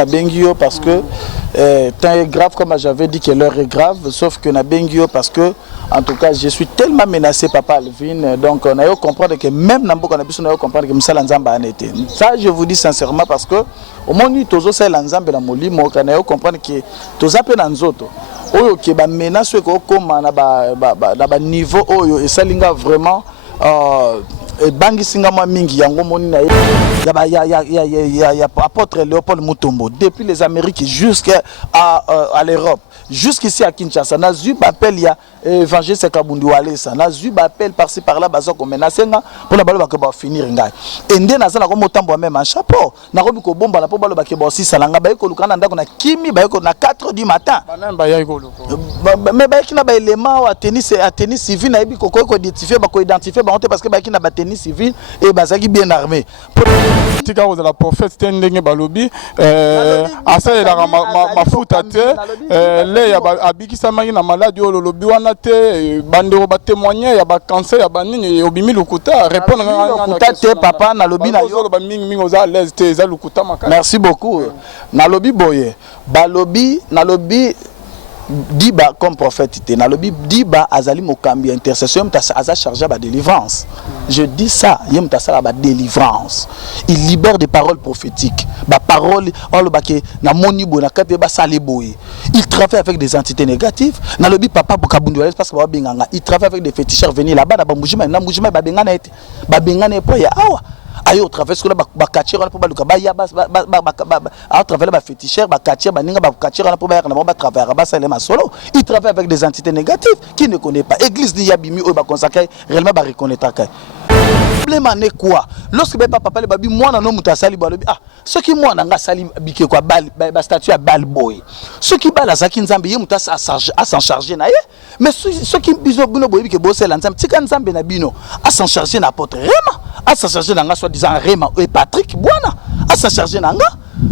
na bengio parce que temps est grave, comme j'avais dit que l'heure est grave, sauf que na bengio parce que en tout cas je suis tellement menacé papa Alvin, donc on a eu comprendre que même na mboka na biso na eu comprendre que msala nzamba anete. Ça je vous dis sincèrement parce que au moment où tozo sala nzamba na molimo kana eu comprendre que toza pe na nzoto oyo ke ba menace ko koma na ba niveau oyo esalinga vraiment bangi singa mwa mingi yango moni na ya apôtre Léopold Mutombo depuis les Amériques jusqu'à l'Europe jusqu'ici à Kinshasa nazu appel ya évangéliste Kabundi Walesa nazu appel par-ci par là bazo ko menacenga pour na baloba ke ba finir ngai ende nazana ko motambo même en chapeau na ko biko bomba na po baloba ke ba aussi salanga ba ko lukana ndako na kimi ba ko na 4 du matin banamba ya ko luko mais ba kina ba élément à tennis civil na biko ko identifier ba ko identifier ba honte parce que ba kina ba tennis civil et bazaki bien armé tika vous la prophète tendenge balobi asa ela mafuta te ya abikisa mangi na maladie o lobi wana te bandero ba témoigner ya ba cancer ya banini obimi lukuta répondre lukuta te papa na lobi na yo ba mingi oza à l'aise te za lukuta makasi. Merci beaucoup na lobi boye balobi na lobi Diba comme prophète na lobi Diba azali mokambi intercession aza chargé ba délivrance. Je dis ça, yem tasala ba délivrance. Il libère des paroles prophétiques. Ba parole on le baké na moni bo na kate ba saleboy. Il travaille avec des entités négatives. Na lobi papa Kabundi Walesa parce que ba benganga, il travaille avec des féticheurs venir là-bas na ba mujima na mujima ba bengana ete. Ba bengana po ya awa. Ayo travers que ba catcher on pour ba luka ba ya ba à travers ba féticheur ba catcher ba ninga ba catcher on pour ba na ba travers ba salema solo. Il travaille avec des entités négatives qui ne connaît pas. Église ni yabimi o ba consacrer réellement ba reconnaître ka. Le problème est quoi? Lorsque papa le babi moi na no mutasali balobi ce qui moi na nga sali bike quoi ba statue à bal boy. Ce qui bala zaki nzambe ye mutasa à s'en charger na ye. Mais ce qui biso bino boyebi ke bosela nzambe tika nzambe na bino à s'en charger na apôtre Rema, à s'en charger na nga soi-disant Rema et Patrick Bwana, à s'en charger na nga.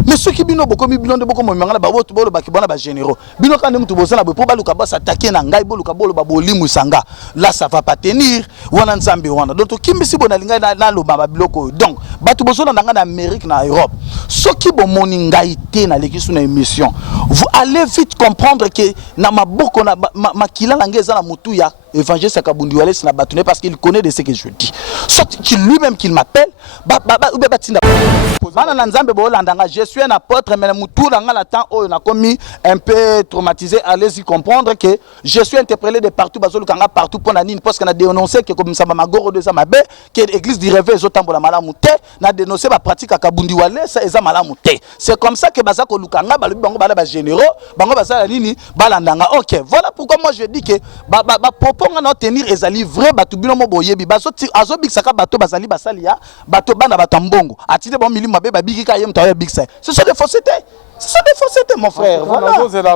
Mais ceux qui bino boko mi bilonde boko mo mangala ba boto bolo ba ki bona ba généraux. Bino quand mutu bosala bo ba luka ba s'attaquer na ngai bolo ka bolo ba bolimu sanga. Là ça va pas tenir. Wana nzambe wana. Donc kimisi bona linga na lo ba biloko. Donc batu bosala na nga na Amérique na Europe. Ceux qui bo moni ngai te na lekisu na émission. Vous allez vite comprendre que na maboko na makila ngeza na mutu ya évangéliste Kabundi Walesa na batune parce qu'il connaît de ce que je dis. Soit lui-même qu'il m'appelle ou batinda. Bana na nzambe bo landanga je suis un apôtre mais mutu na la temps oh na commis un peu traumatisé, allez-y comprendre que je suis interpellé de partout bazolu kanga partout pour na nini parce que na dénoncer que comme ça magoro de ça mabe que l'église du réveil zotambola malamu te na dénoncer ba pratique Kabundi Walesa eza malamu te. C'est comme ça que bazako lukanga balobi bango bala ba généraux bango bazala nini balandanga. OK, voilà pourquoi moi je dis que propos na tenir ezali vrai batu bino mo boyebi bazo azobik saka bato bazali basali ya bato bana batambongo atide bon milima mabe babiki ka yem tawe big. Ce sont des faussetés. Ce sont des faussetés mon frère. Voilà.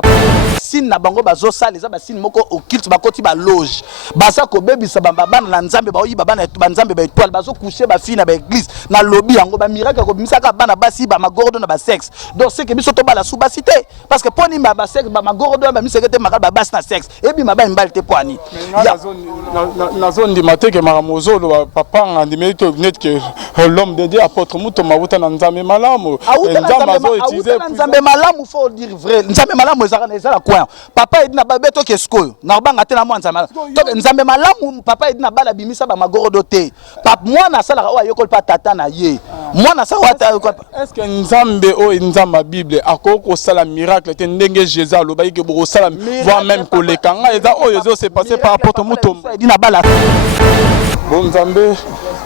Sin na bango bazo sala eza ba sin moko occulte bakoti ba loge. Basa ko bebi sa bamba bana na nzambe ba oyi bana ba nzambe ba étoile bazo coucher ba fille na ba église na lobby yango ba miracle ko bimisaka bana basi ba magordo na ba sexe. Donc c'est que biso to bala sous basité parce que poni ba sexe ba magordo ba misekete makal ba bas na sexe et bi maba mbalte poani. Na zone di mateke maramozolo papa ngandimeli to net que l'homme de Dieu apôtre Mutombo wuta na nzambe malamu. Nzambe zo utiliser nzambe malamu faut dire vrai. Nzambe malamu ezala quoi? Papa edina babeto kesko na banga te na mwa nzambe. Donc nzambe malamu papa edina bala bimisa ba magorodo te. Papa mwana sala wa yokol pa tata na ye. Mwana sa wata est-ce que nzambe o nzamba Bible akoko sala miracle te ndenge Jésus aloba ke boko sala voire même ko lekanga eza oyo zo se passé par apôtre Mutombo. Edina bala Bonzambe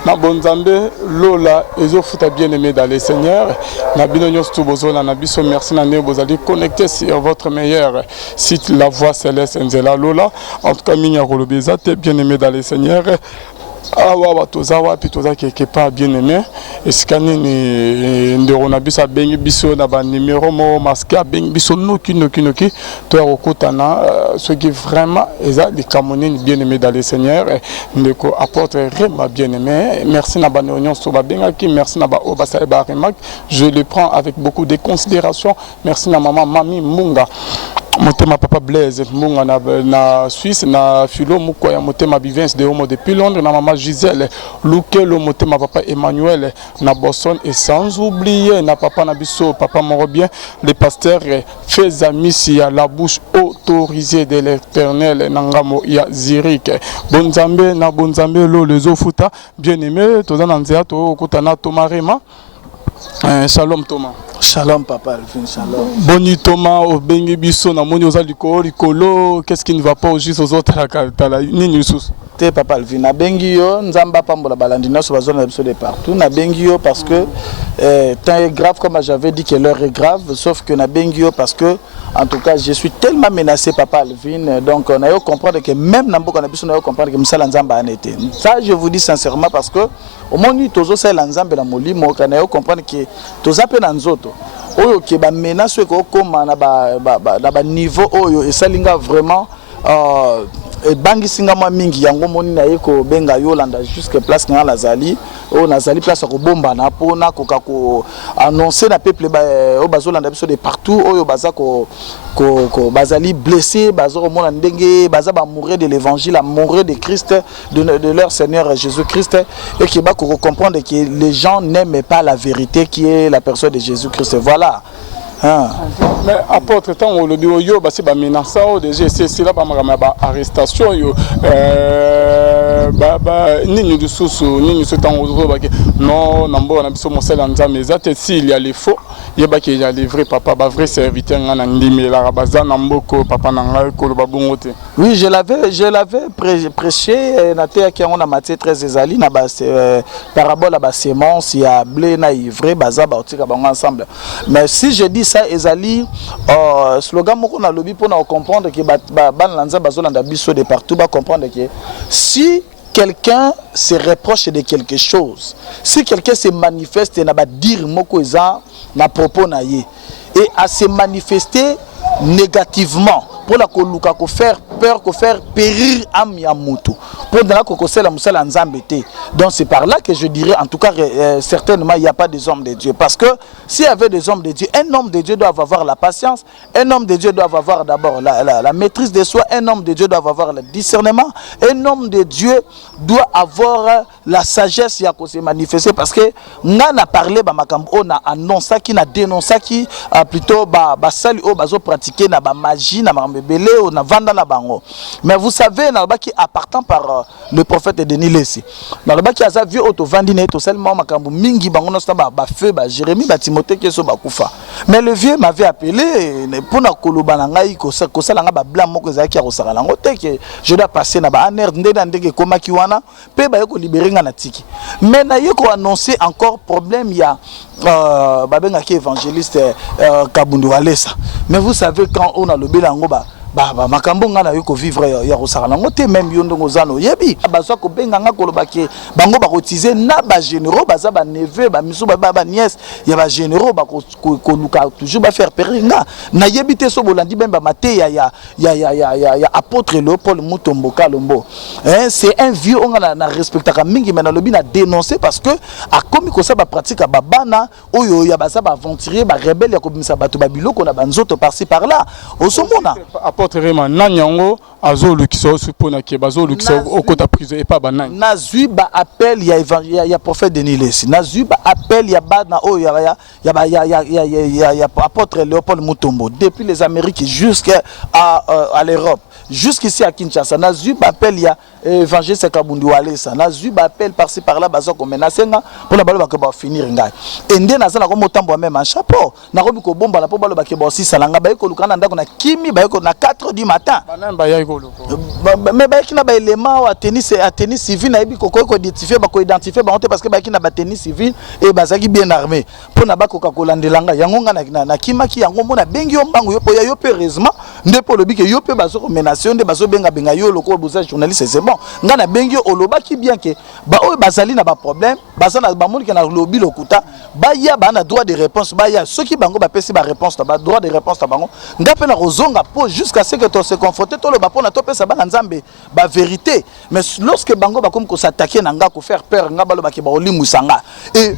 na bonzambe lola ezo futa bien aimé dans les seigneurs na bino nyos bozona na biso merci na ne bozali connecté sur votre meilleur site La Voix Céleste Nzela Lola en tout cas minya kolobeza te bien aimé dans les seigneurs. Awa tozawa puis toza quelque part bien aimé et scanner ni ndero na biso bengi biso na ba numéro mo masque bengi biso noki to okotana ce qui vraiment eza les camonines bien aimé dans les seigneurs ndeko apporte Rema bien aimé merci na ba union so ba benga ki merci na ba obasa ba remarque je le prends avec beaucoup de considération merci na maman Mami Munga Motema papa Blaise munga na Suisse na filo muko ya motema Bivens de Homo depuis Londres na maman Gisèle Lukelo motema papa Emmanuel na Boston et sans oublier na papa Nabiso papa Morobien le pasteur Fezamisi à la bouche autorisée de l'Éternel nangamo ya Zirik bonzambe na bonzambe lo les ofuta bien aimé tozana nzea to kutana Tomarema. Shalom Thomas. Shalom papa Alvin, shalom. Boni Thomas, au bengi biso na moni oza likolo, qu'est-ce qui ne va pas juste aux autres la nini sous. Te papa Alvin, na bengi yo nzamba pambola balandi na so bazona biso de partout, na bengi yo parce que temps est grave comme j'avais dit que l'heure est grave, sauf que na bengi yo parce que en tout cas je suis tellement menacé papa Alvin, donc on a eu comprendre que même na mboka na biso on a eu comprendre que msala nzamba anete. Ça je vous dis sincèrement parce que au moni tozo sala nzamba la molimo kana eu comprendre que toza pe na nzoto oyo ke ba menace ko koma na ba niveau oyo et ça linga vraiment et bangi singa mwa mingi yango moni na yeko benga Yolanda jusqu'à place nga lazali o nazali place ko bomba na pona ko annoncer na peuple ba o bazolanda biso de partout oyo baza ko bazali blessé bazo mona ndenge baza ba mourir de l'évangile à mourir de Christ de leur Seigneur Jésus-Christ et qui va comprendre que les gens n'aiment pas la vérité qui est la personne de Jésus-Christ. Voilà. Ah. Mais apôtre tant on le dit yo ba c'est ba menace déjà c'est là ba arrestation yo nini du susu nini ce temps on ba non nambo na biso mosala nzambe zate s'il y a les faux yeba que il y a les vrais papa ba vrai serviteur ngana ndimi la baza na mboko papa na ngai ko ba bongote. Oui, je l'avais prêché na te ki on a Matthieu 13 ezali na ba parabole à ba sémence ya blé na ivre baza ba otika bango ensemble. Mais si je dis ça ezali slogan moko na lobi pour comprendre que ban lanza bazolanda biso de partout ba comprendre que si quelqu'un se reproche de quelque chose, si quelqu'un se manifeste na ba dire moko eza na propos na ye et à se manifester négativement pour la koluka ko faire peur ko faire périr am ya mutu pour la ko sela musala nzambe te. Donc c'est par là que je dirais en tout cas certainement il n'y a pas des hommes de Dieu parce que s'il y avait des hommes de Dieu, un homme de Dieu doit avoir la patience, un homme de Dieu doit avoir d'abord la maîtrise de soi, un homme de Dieu doit avoir le discernement, un homme de Dieu doit avoir la sagesse ya ko se manifester parce que nga na parler ba makambo on a annoncé qui na dénoncé qui plutôt ba sali o bazo pratiquer na ba magie na belé ou na vanda na bango. Mais vous savez na ba qui appartant par le prophète Denis Lessi. Na ba qui aza vieux auto vandi na to seulement makambo mingi bango no ba feu ba Jérémie ba Timothée qui so ba kufa. Mais le vieux m'avait appelé pour na koloba na ngai ko sala nga ba blanc moko za ki ko sala ngo te que je dois passer na ba aner ndenda ndenge koma ki wana pe ba yoko libérer nga na tiki. Mais na yoko annoncer encore problème ya babenga ki évangéliste Kabundu Walesa. Mais vous savez quand on a le bilango makambo nga na yoko vivre ya kosala nango te même yo ndongo zano yebi bazwa ko benga nga koloba ke bango ba kotiser na ba généraux baza ba neveu ba miso ba nièce ya ba généraux ba ko luka toujours ba faire peringa na yebi te so bolandi bemba mate ya apôtre Léopold Mutombo Kalombo c'est un vieux on na respectaka mingi mais na lobi na dénoncer parce que a komi ko sa ba pratique ba bana oyo ya baza ba aventurier ba rebelle ya ko bimisa bato ba biloko na banzoto par-ci par-là osomona apôtre Raymond Nanyango azolu qui sont suppona que bazolu qui sont au côté prison et pas banane nazui ba appel ya prophète Denis Lessi nazui ba appel ya bana o ya apôtre Léopold Mutombo depuis les Amériques jusqu'à l'Europe jusqu'ici à Kinshasa nazui ba appel ya évangéliste Kabundu Walesa nazui ba appel par-ci par-là bazo ko menacer nga pour la baloba que ba finir ngai ende nazana ko motambo même en chapeau na ko biko bomba la po baloba ke ba si salanga ba ko lukana ndako na kimi ba ko na 4 du matin mais ba ki na ba élément à tennis civil na biko ko identifier ba honte parce que ba ki na ba tennis civil et bazaki bien armé pour na ba ko kolandelanga yango nga na kimaki yango mona bengi yo mbango yo yo pe heureusement nde po lobi ke yo pe bazo ko menacer nde bazo benga yo loko boza journaliste c'est bon nga na bengi yo oloba ki bien que ba o bazali na ba problème bazana ba moni ke na lobi lokuta ba ya ba na droit de réponse ba ya ceux qui bango ba pesi ba réponse ba droit de réponse ta bango nga pe na rozonga po jusqu'à jusqu'à ce que tu se confrontes tout le bapon na topesa bana nzambe ba vérité. Mais lorsque bango ba comme ko s'attaquer nanga ko faire peur nga balo ba ke ba olimu sanga. Et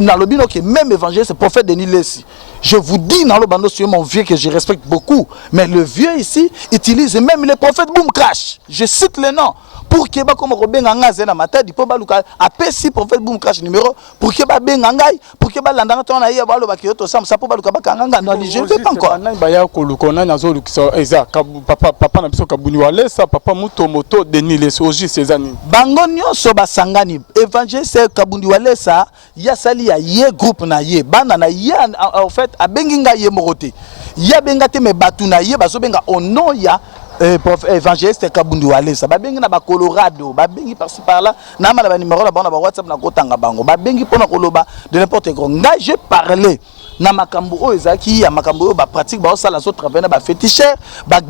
na lobino que même évangéliste prophète Denis Lessi. Je vous dis dans le bando sur mon vieux que je respecte beaucoup, mais le vieux ici utilise même les prophètes Boom Crash. Je cite les noms. Pour que ba comme Robin Nganga na matadi pour ba luka apesi prophète Boom Crash numéro pour que ba bengangai pour que ba landanga tona ya ba lo ba kyoto sam ça pour ba luka ba kanganga non je ne veux pas encore ba ya ko lukona na zo lukisa eza papa na biso kabuni wale ça papa muto moto Denis Lessi oji sezani bango nyonso basangani évangéliste kabundi wale ça ya sali ya ye groupe na ye bana na ye en fait abenginga ye morote ya benga te me batu na ye bazo benga ono ya évangéliste kabundi wale ça babengi na ba Colorado babengi par-ci par-là na mala ba numéro la ba WhatsApp na kotanga bango babengi pona koloba de n'importe quoi nga j'ai parlé na makambo o ezaki ya makambo o ba pratique ba osala so travailler na ba féticheur ba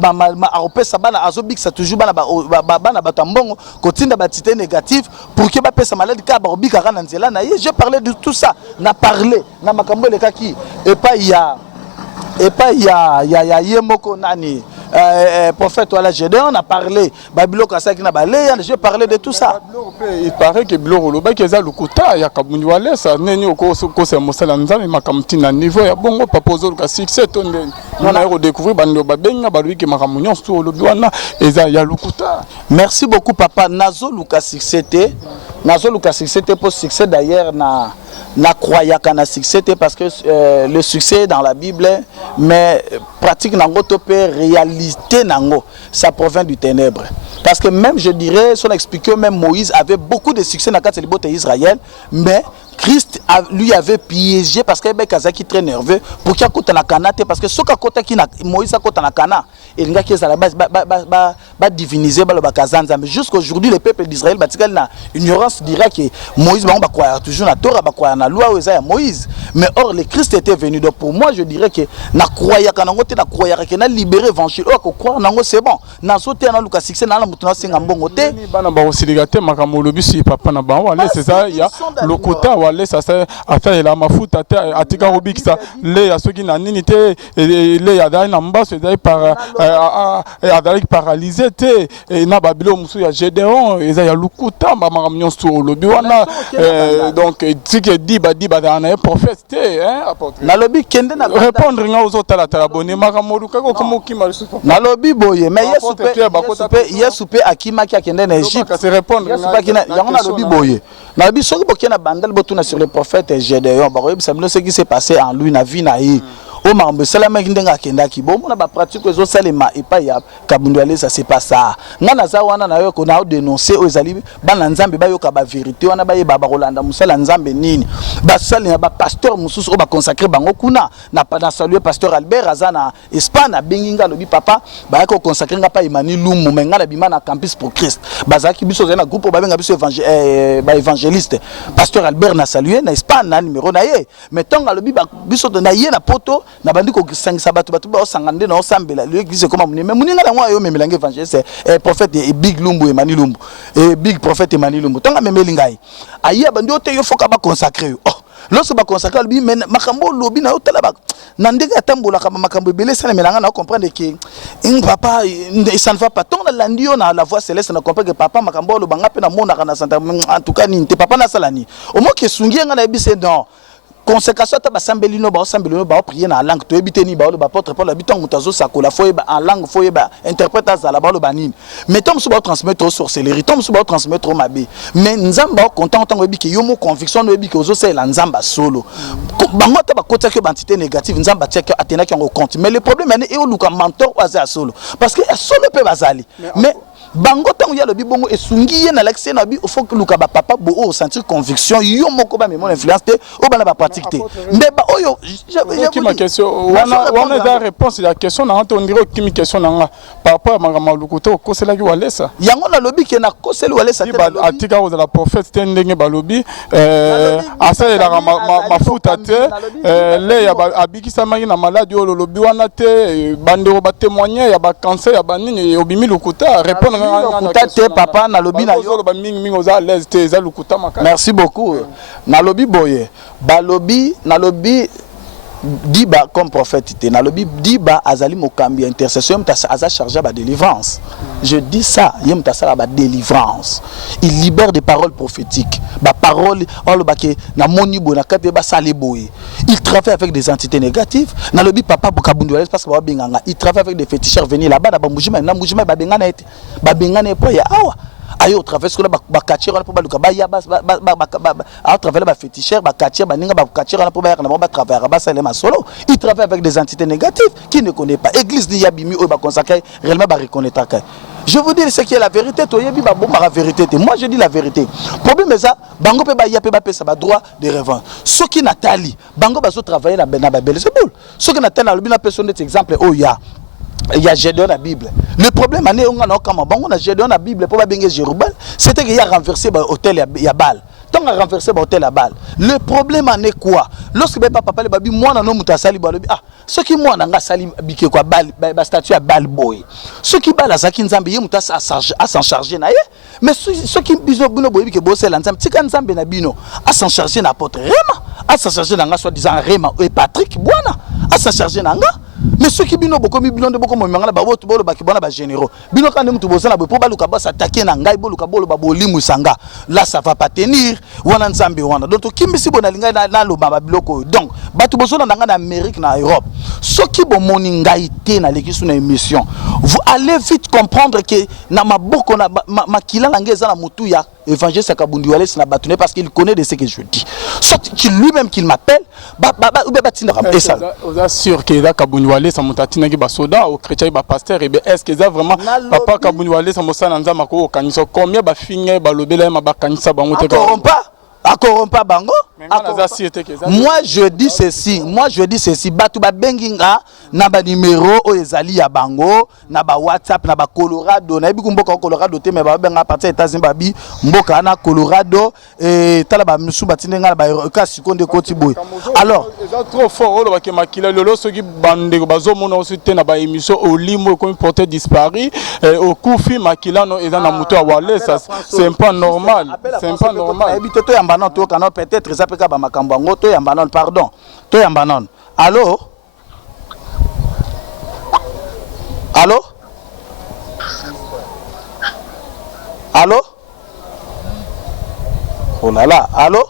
aropesa bana azobikisa toujours bana bana batambongo kotinda ba tité négatif pour que ba pesa malade ka ba obika kana nzela na ye j'ai parlé de tout ça na parlé na makambo le kaki et pas il y a yemoko nani prophète wala Gédéon on a parlé Babilo Kasaki na balé j'ai parlé de tout ça il paraît que Bilo Loba keza lukuta ya kabundi wale ça neni ko se mosala nzambe makamti na niveau ya bongo papozo ka succès tonde on a redécouvrir bando babenga baluki ke makamunyon sto lobi wana eza ya lukuta. Merci beaucoup papa nazo luka succès pour succès d'ailleurs na croyaka na succès parce que le succès dans la Bible mais pratique nango topé réalité nango ça provient du ténèbre parce que même je dirais si on expliquait même Moïse avait beaucoup de succès dans le bote Israël mais Christ lui avait piégé parce qu'il y avait qui très nerveux pour qu'il y ait Kana parce que ce qui Moïse a côté na Kana et il y a la base ba diviniser ba kazanza mais jusqu'aujourd'hui le peuple d'Israël batikal na ignorance dirait que Moïse va croire toujours na Torah ba croire na loi ya Moïse mais or le Christ était venu donc pour moi je dirais que na croire kana ngote na croire que na libérer évangile o ko croire nango c'est bon na sote na luka succès na mutuna singa mbongo te bana ba osiligate makamolo biso papa na ba wale c'est ça ya lokota wale ça c'est affaire la mafuta te atika robikisa le ya soki na nini te le ya dai na mbaso dai par avec paralysé te na babilo musu ya Gédéon eza ya lukuta ba makamnyon sto lobi wana donc tike diba na prophète te hein apôtre na lobi kende na répondre nga aux autres la boni makamolu kako komo kima na lobi boye mais yesu pe akima ki akende na Égypte c'est répondre yango na lobi boye na lobi soki bokena bandal botuna sur le prophète Gédéon ba koyebisa bino ce qui s'est passé en lui na vie na ye o mambe salama kindenga kendaki bon na ba pratique ezo salema et pas ya kabundi wale ça c'est pas ça ngana za wana na yo ko na dénoncer o ezali bana nzambe ba yoka ba vérité wana ba yeba ba kolanda musala nzambe nini ba sali ba pasteur mususu o ba consacrer bango kuna na pas saluer pasteur Albert Azana Espagne benginga lobi papa ba ko consacrer nga pa Emmanuel Lumu menga na bima na campus pour Christ bazaki biso na groupe ba benga biso évangéliste pasteur Albert na saluer na Espagne na numéro na ye mais tonga lobi ba biso na ye na poto na bandi ko sangisa batu ba sangande na osambela l'église comme mais muninga na ngwa yo memelange évangéliste prophète et big lumbu Emmanuel Lumbu et big prophète Emmanuel Lumbu tonga memeli ngai ayi bandi ote yo foka ba consacrer yo lorsque ba consacrer lobi mais makambo lobi na otala ba na ndenge atambola kama makambo belé ça melanga na comprendre que papa ça ne va pas tonga landi yo na la voix céleste na comprendre que papa makambo lo banga pe na mona kana santa en tout cas ni te papa na salani au moins que sungi nga na bise non conséquence ta basambeli no ba sambeli no ba prier na langue to ebite ni ba le ba porte Paul habitant mutazo sakola foye ba en langue foye ba interprète za la ba le banine mais tom so ba transmettre au sorcellerie tom so ba transmettre au mabe mais nzamba content tant ebike yo mo conviction no ebike ozo c'est la nzamba solo bango ta ba kota que entité négative nzamba check atena ki en compte mais le problème est au luka mentor oza solo parce que solo peut bazali mais bango tango ya lobi bongo esungi ye na l'accès na bi il faut que luka ba papa bo o sentir conviction yo moko ba mémoire influence te o bana ba pratique te mais ba oyo j'ai ma question on a la réponse la question na on dirait que mi question na papa mangama lukuto ko c'est là ki walesa yango na lobi ke na ko c'est walesa te atika aux la prophète te ndenge ba lobi asa la mafuta te le ya abikisa mangi na maladie o lobi wana te bandero ba témoigner ya ba cancer ya ba nini obimi lukuta répondre papa na lobi na yo merci beaucoup na lobi boye ba lobi na lobi Diba comme prophète nalobi Diba azali mokambi intercession aza chargé ba délivrance. Je dis ça, yem tasala ba délivrance. Il libère des paroles prophétiques. Ba parole on le baké na moni bo na kate ba saleboy. Il travaille avec des entités négatives. Nalobi papa bokabunduales parce que ba benganga. Il travaille avec des féticheurs venir là-bas na ba mujima ba bengana ete. Ba bengana po ya awa. Ayo travers que ba katier on pour ba luka ba ya ba à travers ba féticheur ba katier ba ninga ba katier on pour ba na ba travers ba salema solo. Il travaille avec des entités négatives qui ne connaît pas. Église ni yabimi o ba consacrer réellement ba reconnaître. Je vous dis ce qui est la vérité, toi yebi ba bon la vérité. Moi je dis la vérité. Problème est ça, bango pe ba ya pe ba ça ba droit de revanche. Ceux qui natali, bango ba so travailler na ba Belzebul. Ceux qui natali na lobina personne exemple oh ya il y a Gédéon la Bible. Le problème on a Gédéon la Bible pour pas benga Jérubal, c'était qu'il a renversé l'hôtel ya Bal. Tant a renversé l'hôtel à Bal. Le problème en est quoi? Lorsque papa le babi moi non muta sali balobi ah ceux qui moi nga sali bike quoi Bal ba statue à Bal boy. Ceux qui bala zaki nzambe ye muta à s'en charger na ye. Mais ceux qui biso bino boyebi ke bosse la nzambe tika nzambe na bino à s'en charger na apôtre Rema, à s'en charger na nga soit disant Rema et Patrick Bwana, à s'en charger na nga. Mais ceux qui bino boko mi bino de boko mo mangala ba boto bolo ba kibona ba généraux bino quand mutu bosala bo ba luka ba s'attaquer na ngai bolo ka bolo ba bolimu sanga là ça va pas tenir wana nzambe wana donc kimbisi bona linga na lo ba biloko donc batu bosona na nga na Amérique na Europe ceux qui bo moni ngai te na lekisu na émission vous allez vite comprendre que na maboko na makila ngeza na mutu ya évangéliste Kabundiwale na batune parce qu'il connaît de ce que je dis soit lui-même qu'il m'appelle et ça vous assure que là Kabundiwale ça montatina ki basoda au chrétien ba pasteur et est-ce que ça vraiment papa Kabundiwale ça mosala nzama ko kanisa combien ba finge ba lobela ma ba kanisa bango te corrompa bango. Moi je dis ceci batu ba benginga na ba numéro o ezali ya bango na ba WhatsApp na ba Colorado na biku mboka Colorado te mais ba benga partir États-Unis babi mboka na Colorado et tala ba musu batindenga ba ka sikonde koti boy. Alors c'est trop fort ba ke makila lolo soki bande bazo mona aussi te na ba émission au limo comme porté disparu au kufi makila no eza na muto awale ça c'est pas normal habite to yamba non to kana peut-être ça peut ka ba makambo ngo to yamba non pardon to yamba non allô allô allô oh là là allô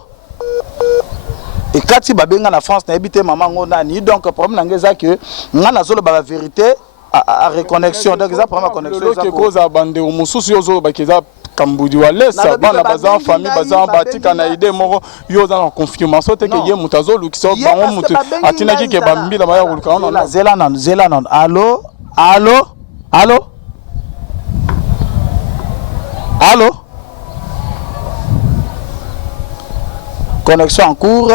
et quand tu babenga na France na habité maman ngo nani donc problème ngeza que ngana zolo ba vérité à reconnexion donc ça problème connexion que cause a bande au mususu yozo ba keza Kabundiwale ça bana bazan famille bazan batika na idée moko yo za na confirmation te ke ye mutazo lukiso bango mutu atina ki ke bambila ba ya kuluka non zela non allô allô allô allô connexion en cours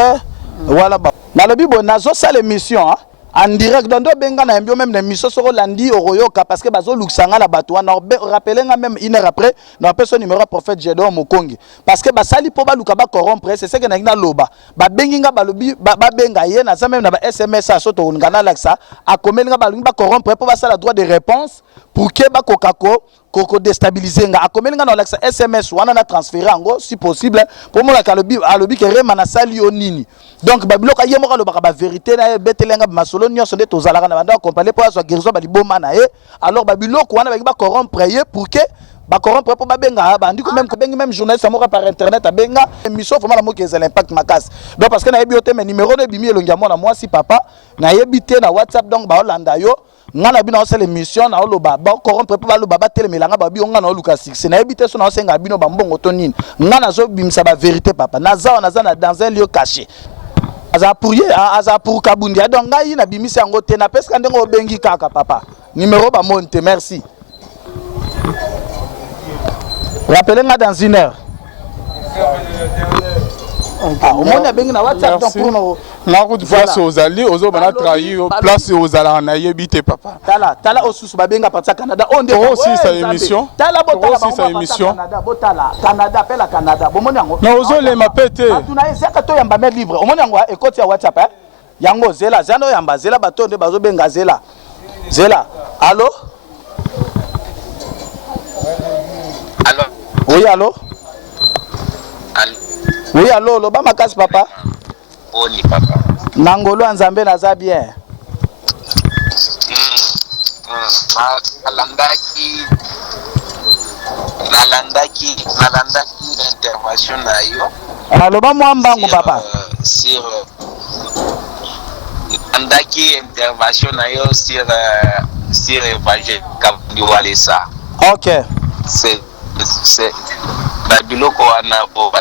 voilà na le bibo nazo ça l'émission hein en direct dans deux benga na mbio même na mission soko landi oroyoka parce que bazo luksanga la batwa na rappelenga même une heure après na personne numéro prophète Gédéon Mokongi parce que basali po ba luka ba corrompre c'est ce que na loba ba benginga balobi ba benga ye na ça même na ba SMS a soto ngana laksa a komelinga ba luka ba corrompre po ba sala droit de réponse pour que ba koko déstabiliser nga a komelinga na laksa SMS wana na transférer ngo si possible pour mo la kalobi alobi ke rema na sali onini donc ba biloko ye mo ka loba ba vérité na betelenga ba masolo nyonso nde tozalaka na banda accompagner pour so guérison ba liboma na ye alors ba biloko wana ba corrompre ye pour que ba corrompre pour ba benga bandi ko même journaliste mo par internet a benga émission vraiment la mo ke l'impact makas donc parce que na yebi mais numéro de bimi elongia mona moi si papa na yebité na WhatsApp donc ba olanda yo ngana bino osala émission na oloba ba corrompre pour ba loba ba telemelanga ba bi ngana oluka succès na yebité so na osenga bino ba mbongo to nini ngana zo bimisa ba vérité papa na za dans un lieu caché aza pour Kabundia donc ngai na bimisa ngo te na peska ndengo bengi kaka papa numéro ba monte merci rappelez-moi dans une heure au monde a bengi na WhatsApp donc pour nous na route place aux alliés aux bana trahir place aux alliés na yebité papa tala osusu ba benga partir Canada on de aussi sa émission tala botala aussi sa émission Canada appelle à Canada bon monyango na ozole mapete tuna ezaka to yamba me livre o monyango ekoti ya WhatsApp yango zela zano yamba zela batonde bazo benga zela allô allô oui allô oui allô lo ba makasi papa Oni papa Nangolo Nzambe naza bien. Nalandaki intervention na yo. Aloba mwambangu papa. Sur nalandaki intervention na yo sur évangile Kabundi Walesa. OK. C'est babiloko wana bo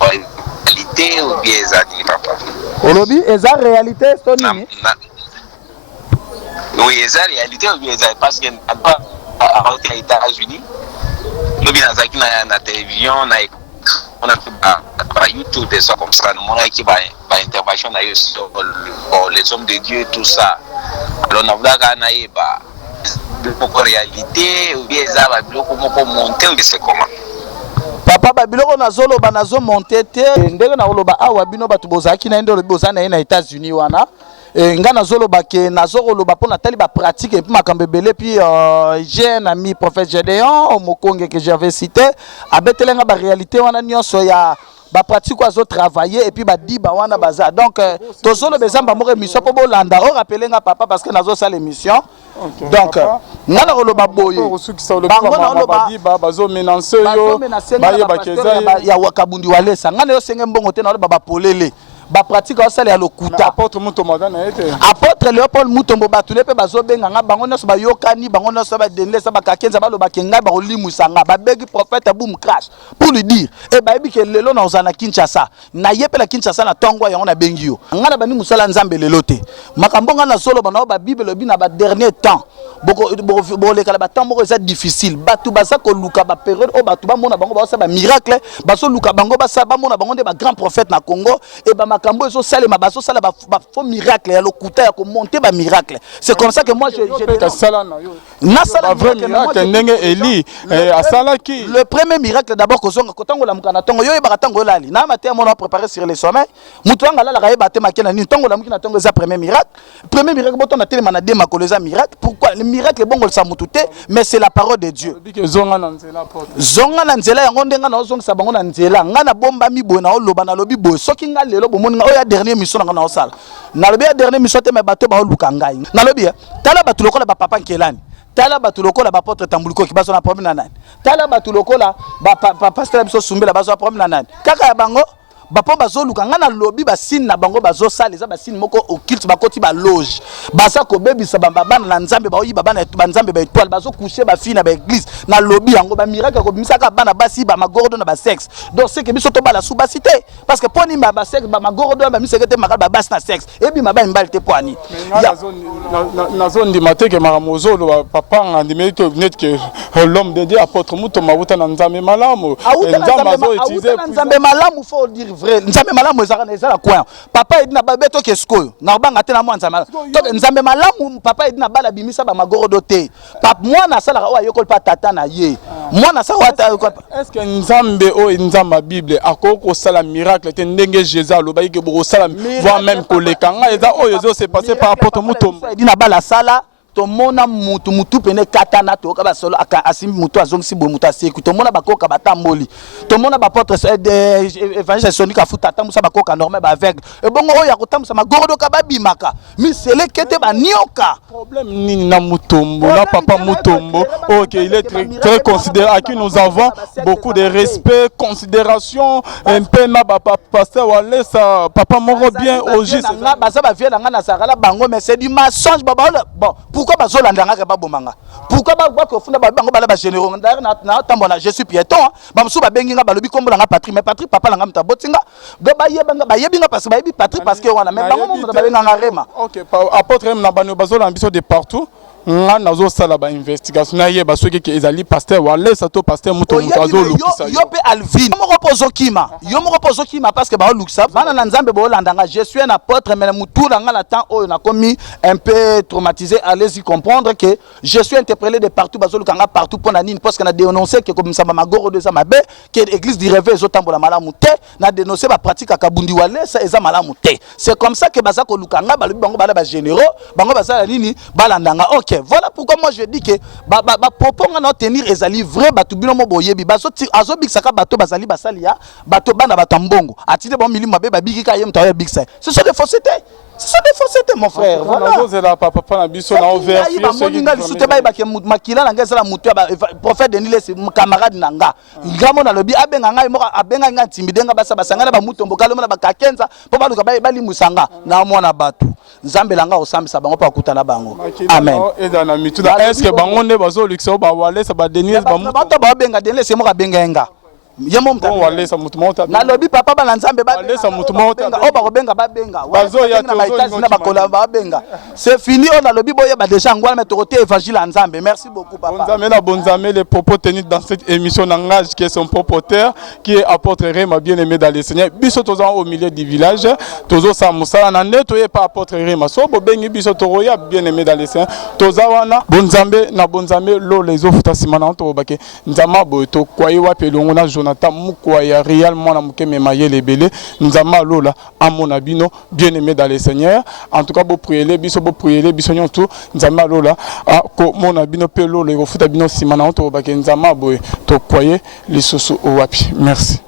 réalité ou bien ezali papa. Olobi eza réalité to nini? Oui, eza réalité ou bien ezali parce que aux États-Unis lobi nazaki na télévision on a fait YouTube des choses comme ça, on a qui intervention sur les hommes de Dieu et tout ça. Alors on a voulu gagner beaucoup de réalité ou bien ça va beaucoup monter ou c'est comment? Papa babiloko nazolo banazo monter te ndenge na oloba awa bino batu bozaki na ndelo bozana na États-Unis wana nga nazolo bake nazolo loba pona tali ba pratique et puis makambe belé puis j'ai un ami prophète Gédéon Mokonge que j'avais cité abetelenga ba réalité wana nyonso ya ba pratique azo travailler et puis ba diba wana baza donc tozolo bezamba mo émission po bolanda o rappelenga papa parce que nazo ça l'émission. Okay, donc ngana oloba boye bango na oloba diba bazo menancer yo baye bakeza ya Kabundi Walesa ngana yo senge mbongo te na oloba ba polele ba pratique au sale ya lokuta apôtre Mutombo na été apôtre Léopold Mutombo batule pe bazo benga nga bango nyonso ba yokani bango nyonso ba denlesa ba kakenza ba loba kenga ba olimusanga ba begi prophète boom crash pour lui dire e ba yebi ke lelo na ozana Kinshasa na yepela Kinshasa na tongo yango na bengi yo ngana bani musala nzambe lelo te makambo ngana solo bana ba bible lobi na ba dernier temps boko lekala ba temps moko eza difficile batu baza ko luka ba période o batu ba mona bango ba sa ba miracle baso luka bango ba sa ba mona bango de ba grand prophète na Congo et ba makambo ezo salema baso sala ba faux miracle ya lokuta ya ko monter ba miracle. C'est comme ça que moi j'ai na sala vrai miracle ndenge Eli asalaki le premier miracle d'abord ko zonga kotango la mukana tongo yo e ba tango lali na matin mon a préparé sur le sommet mutu anga la ka ba makena ni tongo la mukina tongo za premier miracle boton na telema na de makoleza miracle. Pourquoi le miracle bongo sa mututé mais c'est la parole de Dieu zonga na nzela yango ndenga na zonga sa bango na nzela nga na bomba mi bo na oloba na lobi bo soki nga lelo bomoni nga oya dernier mission na osala na lobi ya dernier mission te me bato ba oluka ngai na lobi tala bato lokola ba papa Nkelani tala bato lokola ba porte Tambuliko ki baso na problème na nani tala bato lokola ba pasteur biso Sumbela baso na problème na nani kaka ya bango bapo bazoluka nga na lobi basine na bango bazosala eza basine moko occulte bakoti ba loge baza ko bebisa bana na nzambe ba oyiba bana nzambe ba étoile bazo coucher ba fille na ba église na lobi yango ba miracle ko bimisaka bana basi ba magorodo na ba sexe donc c'est que biso to bala sous basité parce que poni ba sexe ba magorodo ba miseke makala ba basi na sexe et bi maba mbali te poani na zone di mateke maramozolo papa ngandime to net que l'homme de Dieu apôtre Mutombo wuta na nzambe malamu nzambe malamu faut dire vrai nzambe malamu ezala coin papa edina babeto keskoyo na banga te na mwa nzambe to nzambe malamu papa edina bala bimisa ba magorodo te papa mwana sala wa yokol pa tata na ye mwana sala est-ce que nzambe o nzamba bible akoko sala miracle te ndenge Jésus aloba ke boko sala voire même kolekanga eza oyo zo se passer par apôtre Mutombo edina bala sala to mona mutu pene katana to ka basolo asimbi mutu azongisi bo mutu aseku to mona bakoka batamboli to mona ba porte évangile sonika futa tamusa bakoka normal ba aveugle e bongo oya kotamusa magorodo ka babimaka misele kete ba nioka problème ni na Mutombo na papa Mutombo OK il est très considéré à qui nous avons beaucoup de respect considération un peu na papa pasteur Walesa papa moro bien au juste baza ba vie na nga na sakala bango mais c'est du mensonge baba bon pourquoi bazolanda nga ba bomanga pourquoi ba ko funda bango bala ba généraux na tambona je suis piéton ba msu ba bengi nga balobi kombo nga Patrick mais Patrick papa nga mta botinga do ba yebi nga parce que ba yebi Patrick parce que wana mais bango mo ba benga nga rema OK apôtre na bano bazola ambition de partout nga nazo sala ba investigation na yeba soki ke ezali pasteur Walesa to pasteur Mutombo azolukisa yo pe Alvin yo mo reposo kima parce que ba olukisa bana na nzambe bo landanga je suis un apôtre mais mutu nga na temps oyo na komi un peu traumatisé allez-y comprendre que je suis interpellé de partout bazolukanga partout pour na nini parce que na dénoncer que comme ça magoro de ça mabe que l'église du réveil ezotambola malamu te na dénoncer ba pratique à Kabundi Walesa eza malamu te c'est comme ça que baza ko lukanga balobi bango bala ba généraux bango baza nini balandanga OK Ok, voilà pourquoi moi je dis que propos on tenir ezali vrai batu bino mo boyebi baso azo big saka bato bazali basalia bato bana batambongo atite bon milima be babiki ka yem tawe big sai. Ce sont des faussetés. Ce sont des faussetés mon frère. Voilà. C'est la papa na biso na ouvert. Il moninga lisute ba ke makila na ngeza la mutu ya prophète Denis c'est camarade nanga. Ngamo na lobi abenga ngai mo abenga nga timidenga basa basanga na ba mutombo kalomo na ba kakenza po ba luka ba limusanga na mwana batu. Nzambe langa osambisa bango pa kutana bango. Amen. Est-ce que bango ne bazo luxo ba wale sa ba Denis ba mutu ba benga Denis c'est mo ka benga. Yemo mta wale sa mutu mota na lobi papa ba nzambe ba wale sa mutu mota o ba benga ba benga bazo ya na ba États-Unis na ba kola ba benga c'est fini on a lobi boye ba déjà ngwa mettre côté évangile en nzambe. Merci beaucoup papa. Bonzamé les propos tenus dans cette émission d'engage qui est son propriétaire qui est apôtre Rema bien-aimé dans les Seigneurs biso toza au milieu du village tozo sa musala na neto ye pas apôtre Rema so bo bengi biso toroya bien-aimé dans les Seigneurs toza wana bonzambe lo les ofuta simana to bake nzama bo to kwaye wa pelongo na Jonathan Mukwaya réellement na mukeme mayele belé nzama lola amona bino bien-aimé dans les Seigneurs en tout cas bo prier biso tout nzama lola ko mona bino pelo le ofuta bino simana to bake nzama bo to kwaye lisusu owapi. Merci.